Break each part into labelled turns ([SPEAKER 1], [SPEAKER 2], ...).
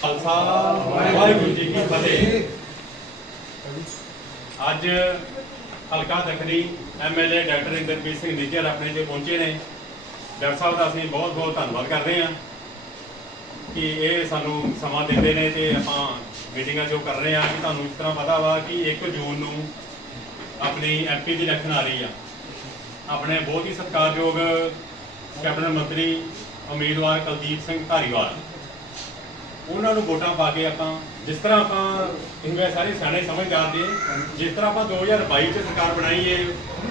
[SPEAKER 1] ਖਾਲਸਾ ਵਾਹਿਗੁਰੂ ਜੀ ਕੀ ਫਤਿਹ। ਅੱਜ ਹਲਕਾ ਦਖਣੀ ਐਮਐਲਏ ਡਾਕਟਰ ਇੰਦਰਪ੍ਰੀਤ ਸਿੰਘ ਨਿੱਜਰ ਆਪਣੇ ਜੋ ਪਹੁੰਚੇ ਨੇ। ਡਾਕਟਰ ਸਾਹਿਬ ਦਾ ਅਸੀਂ ਬਹੁਤ ਬਹੁਤ ਧੰਨਵਾਦ ਕਰਦੇ ਹਾਂ। ਕਿ ਇਹ ਸਾਨੂੰ ਸਮਾਂ ਦਿੰਦੇ ਨੇ ਤੇ ਆਪਾਂ ਮੀਟਿੰਗਾਂ ਜੋ ਕਰ ਰਹੇ ਹਾਂ ਕਿ ਤੁਹਾਨੂੰ ਇਸ ਤਰ੍ਹਾਂ ਪਤਾ ਵਾ ਕਿ 1 ਜੂਨ ਨੂੰ ਆਪਣੀ ਐਮਪੀ ਦੀ ਇਲੈਕਸ਼ਨ ਆ ਰਹੀ ਆ। ਆਪਣੇ ਬਹੁਤ ਹੀ ਸਤਿਕਾਰਯੋਗ ਕੈਬਨਿਟ ਮੰਤਰੀ ਉਮੀਦਵਾਰ ਕੁਲਦੀਪ ਸਿੰਘ ਧਾਰੀਵਾਲ। ਉਹਨਾਂ ਨੂੰ ਵੋਟਾਂ ਪਾ ਕੇ ਆਪਾਂ ਜਿਸ ਤਰ੍ਹਾਂ ਆਪਾਂ ਇੰਵੇਂ ਸਾਰੇ ਸਿਆਣੇ ਸਮਝਦਾਰ ਦੇ ਜਿਸ ਤਰ੍ਹਾਂ ਆਪਾਂ 2022 ਚ ਸਰਕਾਰ ਬਣਾਈ ਹੈ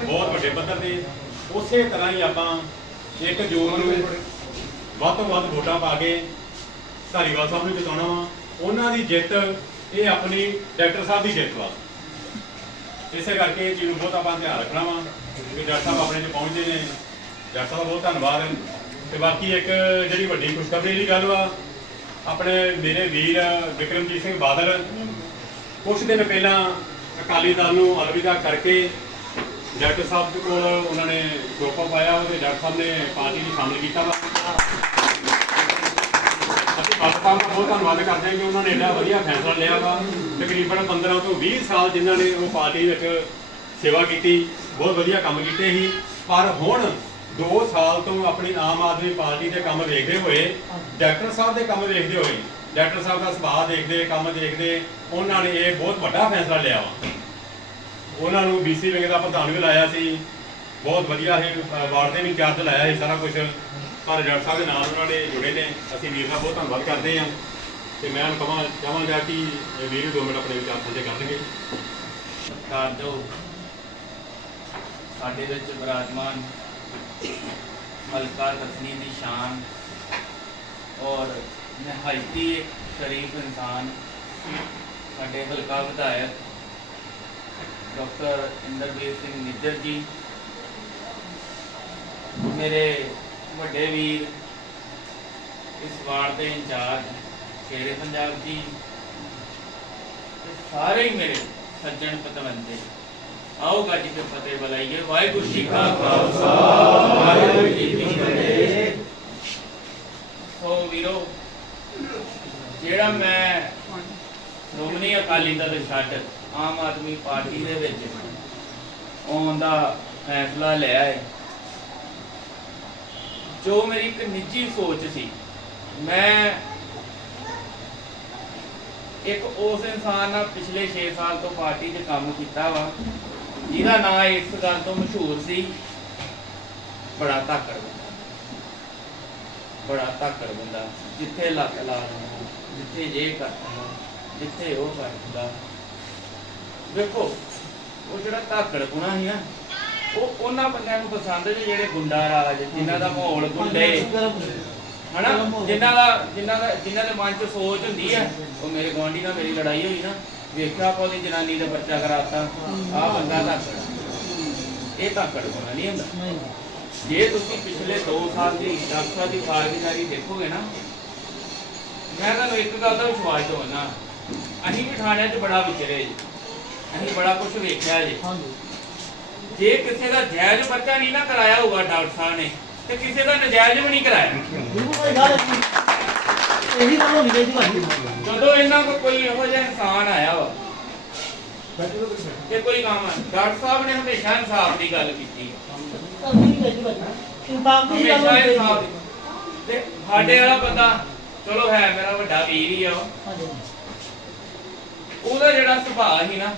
[SPEAKER 1] ਬਹੁਤ ਵੱਡੇ ਪੱਧਰ ਤੇ, ਉਸੇ ਤਰ੍ਹਾਂ ਹੀ ਆਪਾਂ 1 ਜੂਨ ਨੂੰ ਵੱਧ ਤੋਂ ਵੱਧ ਵੋਟਾਂ ਪਾ ਕੇ ਧਾਰੀਵਾਲ ਸਾਹਿਬ ਨੂੰ ਜਿਤਾਉਣਾ ਵਾ, ਉਹਨਾਂ ਦੀ ਜਿੱਤ, ਇਹ ਆਪਣੀ ਡਾਕਟਰ ਸਾਹਿਬ ਦੀ ਜਿੱਤ ਵਾ। ਇਸੇ ਕਰਕੇ ਇਹ ਚੀਜ਼ ਨੂੰ ਬਹੁਤ ਆਪਾਂ ਧਿਆਨ ਰੱਖਣਾ ਵਾ ਕਿ ਡਾਕਟਰ ਸਾਹਿਬ ਆਪਣੇ ਚ ਪਹੁੰਚਦੇ ਨੇ। ਡਾਕਟਰ ਸਾਹਿਬ ਦਾ ਬਹੁਤ ਧੰਨਵਾਦ ਤੇ ਬਾਕੀ ਇੱਕ ਜਿਹੜੀ ਵੱਡੀ ਖੁਸ਼ਖਬਰੀ ਦੀ ਗੱਲ ਵਾ, ਆਪਣੇ ਮੇਰੇ ਵੀਰ ਵਿਕਰਮਜੀਤ ਸਿੰਘ ਬਾਦਲ ਕੁਝ ਦਿਨ ਪਹਿਲਾਂ ਅਕਾਲੀ ਦਲ ਨੂੰ ਅਲਵਿਦਾ ਕਰਕੇ ਡਾਕਟਰ ਸਾਹਿਬ ਦੇ ਕੋਲ ਉਹਨਾਂ ਨੇ ਗਰੁੱਪ ਪਾਇਆ ਉਹਦੇ ਡਾਕਟਰ ਸਾਹਿਬ ਨੇ ਪਾਰਟੀ ਨੂੰ ਸ਼ਾਮਿਲ ਕੀਤਾ ਵਾ। ਅਸੀਂ ਬਾਦਲ ਦਾ ਬਹੁਤ ਧੰਨਵਾਦ ਕਰਦੇ ਹਾਂ ਕਿ ਉਹਨਾਂ ਨੇ ਇੰਨਾ ਵਧੀਆ ਫੈਸਲਾ ਲਿਆ ਵਾ। ਤਕਰੀਬਨ 15 ਤੋਂ 20 ਸਾਲ ਜਿਨ੍ਹਾਂ ਨੇ ਉਹ ਪਾਰਟੀ ਵਿੱਚ ਸੇਵਾ ਕੀਤੀ ਬਹੁਤ ਵਧੀਆ ਕੰਮ ਕੀਤੇ ਸੀ। ਪਰ ਹੁਣ 2 ਸਾਲ ਤੋਂ ਆਪਣੀ ਆਮ ਆਦਮੀ ਪਾਰਟੀ ਦੇ ਕੰਮ ਵੇਖਦੇ ਹੋਏ ਡਾਕਟਰ ਸਾਹਿਬ ਦੇ ਕੰਮ ਵੇਖਦੇ ਹੋਏ ਡਾਕਟਰ ਸਾਹਿਬ ਦਾ ਸੁਭਾਅ ਦੇਖਦੇ ਕੰਮ ਦੇਖਦੇ ਉਹਨਾਂ ਨੇ ਇਹ ਬਹੁਤ ਵੱਡਾ ਫੈਸਲਾ ਲਿਆ ਵਾ। ਉਹਨਾਂ ਨੂੰ ਬੀਸੀ ਵਿੰਗ ਦਾ ਪ੍ਰਧਾਨ ਵੀ ਲਾਇਆ ਸੀ। ਬਹੁਤ ਵਧੀਆ ਇਹ ਅ, ਵਾਰਡ ਦੇ ਵੀ ਚਾਰਜ ਲਾਇਆ ਸੀ ਸਾਰਾ ਕੁਝ ਪਰ ਡਾਕਟਰ ਸਾਹਿਬ ਦੇ ਨਾਲ ਉਹਨਾਂ ਨੇ ਜੁੜੇ ਨੇ, ਅਸੀਂ ਵੀਰ ਦਾ ਬਹੁਤ ਧੰਨਵਾਦ ਕਰਦੇ ਹਾਂ। ਤੇ ਮੈਂ ਕਹਾਂ ਚਾਹਾਂਗਾ ਕਿ ਇਹ ਵੀਰ ਦੋ ਮਿੰਟ ਆਪਣੇ ਵਿਚਾਰ ਸਾਂਝੇ ਕਰਨਗੇ।
[SPEAKER 2] ਕਰ ਜੋ ਸਾਡੇ ਵਿੱਚ ਵਿਰਾਜਮਾਨ ਮਲਕਾ ਰਤਨੀ ਦੀ ਸ਼ਾਨ ਔਰ ਨਿਹਾਇਤੀ ਇੱਕ ਸ਼ਰੀਫ ਇਨਸਾਨ ਸਾਡੇ ਹਲਕਾ ਵਿਧਾਇਕ ਡਾਕਟਰ ਇੰਦਰਵੀਰ ਸਿੰਘ ਨਿੱਜਰ ਜੀ, ਮੇਰੇ ਵੱਡੇ ਵੀਰ, ਇਸ ਵਾਰਡ ਦੇ ਇੰਚਾਰਜ, ਸ਼ੇਰੇ ਪੰਜਾਬ ਜੀ, ਤੇ ਸਾਰੇ ਹੀ ਮੇਰੇ ਸੱਜਣ ਪਤਵੰਤੇ। ਆਓ ਗੱਜ ਕੇ ਫਤਿਹ ਬੁਲਾਈਏ। ਵਾਹਿਗੁਰੂ ਜੀ ਕਾ ਖਾਲਸਾ, ਵਾਹਿਗੁਰੂ ਜੀ ਕੀ ਫਤਿਹ। ਸੋ ਵੀਰੋ, ਜਿਹੜਾ ਮੈਂ ਸ਼੍ਰੋਮਣੀ ਅਕਾਲੀ ਦਲ ਛੱਡ ਆਮ ਆਦਮੀ ਪਾਰਟੀ ਦੇ ਵਿੱਚ ਆਉਣ ਦਾ ਫੈਸਲਾ ਲਿਆ ਹੈ ਜੋ ਮੇਰੀ ਇੱਕ ਨਿੱਜੀ ਸੋਚ ਸੀ, ਮੈਂ ਇੱਕ ਉਸ ਇਨਸਾਨ ਨਾਲ ਪਿਛਲੇ 6 ਸਾਲ ਤੋਂ ਪਾਰਟੀ 'ਚ ਕੰਮ ਕੀਤਾ ਵਾ, ਜਿਹਦਾ ਨਾਂ ਇਸ ਗੱਲ ਤੋਂ ਮਸ਼ਹੂਰ ਸੀ, ਬੜਾ ਧਾਕੜ ਬੰਦਾ। ਬੜਾ ਧਾਕੜ ਬੰਦਾ। ਜਿੱਥੇ ਲੱਕ ਲਾ ਦਿੰਦਾ ਜਿੱਥੇ ਜੇ ਕਰ ਜਿੱਥੇ ਉਹ ਕਰ ਵੇਖੋ ਉਹ ਜਿਹੜਾ ਧਾਕੜ ਗੁਣਾ ਸੀ ਨਾ ਉਹ ਉਹਨਾਂ ਬੰਦਿਆਂ ਨੂੰ ਪਸੰਦ ਜੇ ਜਿਹੜੇ ਗੁੰਡਾ ਰਾਜ ਜਿਨ੍ਹਾਂ ਦਾ ਮਾਹੌਲ ਗੁੰਡੇ। ਹਨਾ? ਜਿਨ੍ਹਾਂ ਦਾ ਜਿਨ੍ਹਾਂ ਦਾ, ਜਿਨ੍ਹਾਂ ਦੇ ਮਨ 'ਚ ਸੋਚ ਹੁੰਦੀ ਹੈ ਉਹ ਮੇਰੇ ਗਵਾਂਢੀ ਨਾਲ ਮੇਰੀ ਲੜਾਈ ਹੋਈ ਨਾ, ਵੇਖਿਆ ਆਪਾਂ ਉਹਦੀ ਜਨਾਨੀ ਦਾ ਬੱਚਾ ਕਰਾਤਾ, ਆਹ ਬੰਦਾ ਧਾਕੜ ਇਹ ਧਾਕੜ ਹੋਣਾ ਨਹੀਂ ਹੁੰਦਾ। ਜੇ ਤੁਸੀਂ ਪਿਛਲੇ 2 ਸਾਲ ਦੀ ਡਾਕਟਰ ਦੀ ਕਾਰਗੁਜ਼ਾਰੀ ਦੇਖੋਗੇ ਨਾ, ਮੈਂ ਤੁਹਾਨੂੰ ਇੱਕ ਗੱਲ ਦਾ ਵਿਸ਼ਵਾਸ ਦਵਾਨਾ ਅਸੀਂ ਵੀ ਥਾਣਿਆਂ 'ਚ ਬੜਾ ਵਿਚਰੇ ਜੀ। ਅਸੀਂ ਬੜਾ ਕੁਝ ਵੇਖਿਆ ਜੀ। ਜੇ ਕਿਸੇ ਦਾ ਜਾਇਜ਼ ਬੱਚਾ ਨਹੀਂ ਨਾ ਕਰਾਇਆ ਹੋਊਗਾ ਡਾਕਟਰ ਸਾਹਿਬ ਨੇ ਤੇ ਕਿਸੇ ਦਾ ਨਜਾਇਜ਼ ਵੀ ਨਹੀਂ ਕਰਾਇਆ।
[SPEAKER 3] ਇਹੀ ਗੱਲ ਹੋਣੀ ਚਾਹੀਦੀ ਭਾਜੀ
[SPEAKER 2] ਜਦੋਂ ਇਹਨਾਂ ਕੋ ਕੋਈ ਇਹੋ ਜਿਹਾ ਇਨਸਾਨ ਆਇਆ ਵਾ ਕਿ ਕੋਈ ਕੰਮ ਹੈ ਡਾਕਟਰ ਸਾਹਿਬ ਨੇ ਹਮੇਸ਼ਾ ਇਨਸਾਫ ਦੀ ਗੱਲ ਕੀਤੀ
[SPEAKER 3] ਨਹੀਂ ਭਾਜੀ ਇਨਸਾਫ ਦੀ ਗੱਲ
[SPEAKER 2] ਹਮੇਸ਼ਾ ਇਨਸਾਫ ਤੇ ਸਾਡੇ ਵਾਲਾ ਬੰਦਾ ਚਲੋ ਹੈ ਮੇਰਾ ਵੱਡਾ ਵੀਰ ਹੀ ਆ ਉਹਦਾ ਜਿਹੜਾ ਸੁਭਾਅ ਸੀ ਨਾ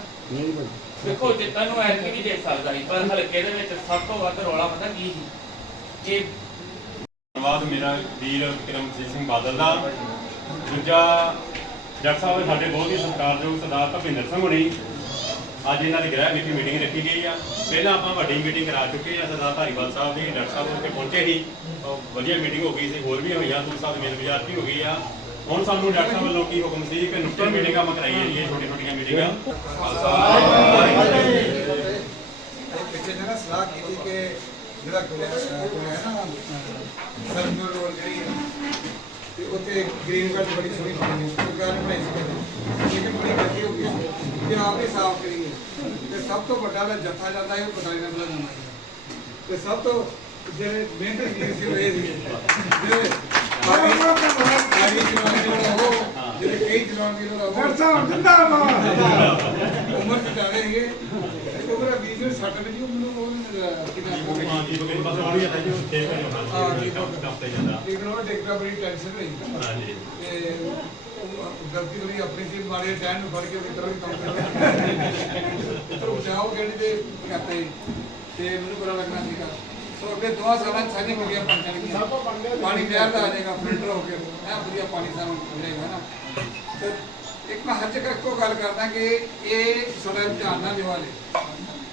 [SPEAKER 2] ਦੇਖੋ ਜਿੱਤਾਂ ਨੂੰ ਐਤਕੀ ਵੀ ਦੇ ਸਕਦਾ ਸੀ ਪਰ ਹਲਕੇ ਦੇ ਵਿੱਚ ਸਭ ਤੋਂ ਵੱਧ ਰੌਲਾ ਪਤਾ ਕੀ ਸੀ? ਇਹ
[SPEAKER 1] ਧੰਨਵਾਦ, ਮੇਰਾ ਵੀਰ ਵਿਕਰਮਜੀਤ ਸਿੰਘ ਬਾਦਲ ਦਾ। ਦੂਜਾ ਡਾਕਟਰ ਸਾਹਿਬ ਸਾਡੇ ਬਹੁਤ ਹੀ ਸਤਿਕਾਰਯੋਗ ਸਰਦਾਰ ਭਪਿੰਦਰ ਸਿੰਘ ਹੋਣੀ ਅੱਜ ਇਹਨਾਂ ਦੀ ਗ੍ਰਹਿ ਮੀਟਿੰਗ ਮੀਟਿੰਗ ਰੱਖੀ ਗਈ ਆ। ਪਹਿਲਾਂ ਆਪਾਂ ਵੱਡੀ ਮੀਟਿੰਗ ਕਰਾ ਚੁੱਕੇ ਆ, ਸਰਦਾਰ ਧਾਰੀਵਾਲ ਸਾਹਿਬ ਦੀ ਡਾਕਟਰ ਸਾਹਿਬ ਉੱਥੇ ਪਹੁੰਚੇ ਸੀ। ਵਧੀਆ ਮੀਟਿੰਗ ਹੋ ਗਈ ਸੀ, ਹੋਰ ਵੀ ਹੋਈਆਂ ਦੂਰ ਮੇਲ ਬਾਜ਼ਾਰ ਵੀ ਹੋ ਗਈ ਆ। ਹੁਣ ਸਾਨੂੰ ਡਾਕਟਰ ਸਾਹਿਬ ਵੱਲੋਂ ਕੀ ਹੁਕਮ ਸੀ ਕਿ ਨੁਕਤੇ ਮੀਟਿੰਗਾਂ ਆਪਾਂ ਕਰਾਈਏ ਜੀ ਛੋਟੀਆਂ ਛੋਟੀਆਂ ਮੀਟਿੰਗਾਂ
[SPEAKER 4] ਇਹ ਪਿੱਛੇ ਜਿਹੇ ਨਾ ਸਲਾਹ ਕੀਤੀ ਕਿ ਜਿਹੜਾ ਗੁਲਿਆ ਗੁਲਿਆ ਹੈ ਨਾ ਸਰਮੂਰ ਰੋਡ ਜਿਹੜੀ ਹੈ, ਤੇ ਉੱਥੇ ਗ੍ਰੀਨ ਬੈਲਟ ਬੜੀ ਸੋਹਣੀ ਬਣੀ ਹੈ ਸਰਕਾਰ ਨੇ ਬਣਾਈ ਸੀ ਕਦੇ ਲੇਕਿਨ ਬੜੀ ਗੰਦੀ ਹੋ ਗਈ ਸੀ। ਤੇ ਆਪ ਹੀ ਸਾਫ਼ ਕਰੀਏ ਤੇ ਸਭ ਤੋਂ ਵੱਡਾ ਜਿਹੜਾ ਜੱਥਾ ਜਾਂਦਾ ਹੈ ਉਹ ਬਟਾਲੀਅਨ ਦਾ ਜਾਂਦਾ ਹੈ। ਤੇ ਸਭ ਤੋਂ ਜਿਹੜੇ ਮਿਹਨਤ ਵੀਰ ਸੀ ਉਹ ਇਹ ਸੀ ਜਿਹੜੇ ਆਗੀ ਆਗੀ ਜਵਾਨ ਜਿਹੜਾ ਉਹ ਉਹ
[SPEAKER 5] ਸਾਹਿਬ ਜਿੰਦਾਬਾਦ।
[SPEAKER 4] ਉਮਰ ਜਾਣੇ ਹੈਗੇ ਤੇ ਉਹ ਮੇਰਾ ਵੀਰ ਨੂੰ ਸੱਟ ਲੱਗੀ ਉਹ ਮੈਨੂੰ ਉਹ ਕਿੰਨਾ ਹੋ? ਗਿਆ
[SPEAKER 1] ਬਸ ਬਸ ਹੈ ਜੀ ਉਹ ਠੀਕ ਹੈ ਜੀ
[SPEAKER 4] ਹਾਂ,
[SPEAKER 1] ਹਾਂ ਜੀ
[SPEAKER 4] ਹੈ।
[SPEAKER 1] ਕੰਮ ਤੇ ਜਾਂਦਾ।
[SPEAKER 4] ਉਹ ਦੇਖਦਾ ਬੜੀ ਟੈਨਸ਼ਨ ਹੋਈ।
[SPEAKER 1] ਹਾਂਜੀ
[SPEAKER 4] ਤੇ ਉਹ ਗਲਤੀ ਹੋਈ ਆਪਣੀ ਸੀ ਮਾਰੇ ਟੈਨ ਨੂੰ ਫੜ ਕੇ ਵੀ ਤਰ੍ਹਾਂ ਕੰਮ ਕਰਦਾ। ਤੇ ਬਚਾਓ ਜਿਹੜੀ ਤੇ ਕਹਤੇ ਤੇ ਮੈਨੂੰ ਬੁਰਾ ਲੱਗਣਾ ਸੀਗਾ। ਸੋ ਅੱਗੇ ਦੋ ਸਾਲਾਂ ਸਾਰੀਆਂ ਕੁੜੀਆਂ ਬਣ ਜਾਣਗੀਆਂ। ਪਾਣੀ ਨਹਿਰ ਦਾ ਆ ਜਾਏਗਾ ਫਿਲਟਰ ਹੋ ਕੇ। ਹੈ ਵਧੀਆ ਪਾਣੀ ਸਾਨੂੰ ਮਿਲੇਗਾ ਨਾ? ਤੇ ਇੱਕ ਮੈਂ ਹੱਥ ਚੱਕ ਇੱਕੋ ਗੱਲ ਕਰਦਾ ਕਿ ਇਹ ਸਾਡਾ ਧਿਆਨ ਨਾਲ ਲਿਵਾ ਲੈ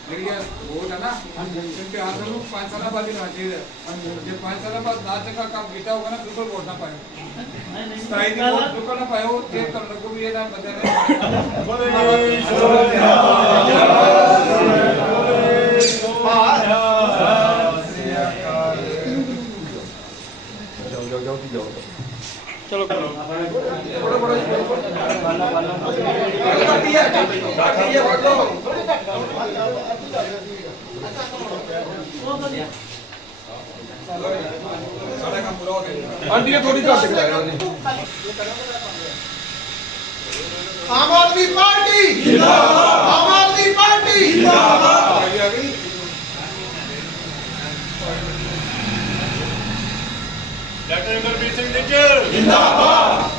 [SPEAKER 4] ਜਿਹੜੀ ਆ ਵੋਟ ਹੈ ਨਾ ਇਮਤਿਹਾਨ ਨੂੰ 5 ਸਾਲਾਂ ਬਾਅਦ ਹੀ ਹੋਣਾ ਚਾਹੀਦਾ ਜੇ 5 ਸਾਲਾਂ ਬਾਅਦ ਨਾ ਚੰਗਾ ਕੰਮ ਕੀਤਾ ਹੋਗਾ ਨਾ ਬਿਲਕੁਲ ਵੋਟ ਨਾ ਪਾਇਓ।
[SPEAKER 3] ਨਹੀਂ ਨਹੀਂ।
[SPEAKER 4] ਸਤਾਈ ਦੀ ਵੋਟ ਬਿਲਕੁਲ ਨਾ ਪਾਇਓ ਜੇ ਤੁਹਾਨੂੰ ਲੱਗੂ ਵੀ ਇਹਦਾ ਬੰਦੇ ਨੇ ਸਾਡਾ ਕੰਮ ਪੂਰਾ ਹੋ ਗਿਆ
[SPEAKER 5] ਆਂਟੀ ਨੇ ਥੋੜੀ ਘੱਟ ਕਰਾਇਆ ਉਹਨੇ
[SPEAKER 6] ਆਮ ਆਦਮੀ ਪਾਰਟੀ। ਜਿੰਦਾਬਾਦ। ਆਮ ਆਦਮੀ ਪਾਰਟੀ। ਜਿੰਦਾਬਾਦ
[SPEAKER 4] ਆ ਗਈ ਆ ਗਈ
[SPEAKER 1] ਡਾਕਟਰ ਇੰਦਰਪ੍ਰੀਤ ਸਿੰਘ ਨਿੱਜਰ।
[SPEAKER 6] ਜਿੰਦਾਬਾਦ।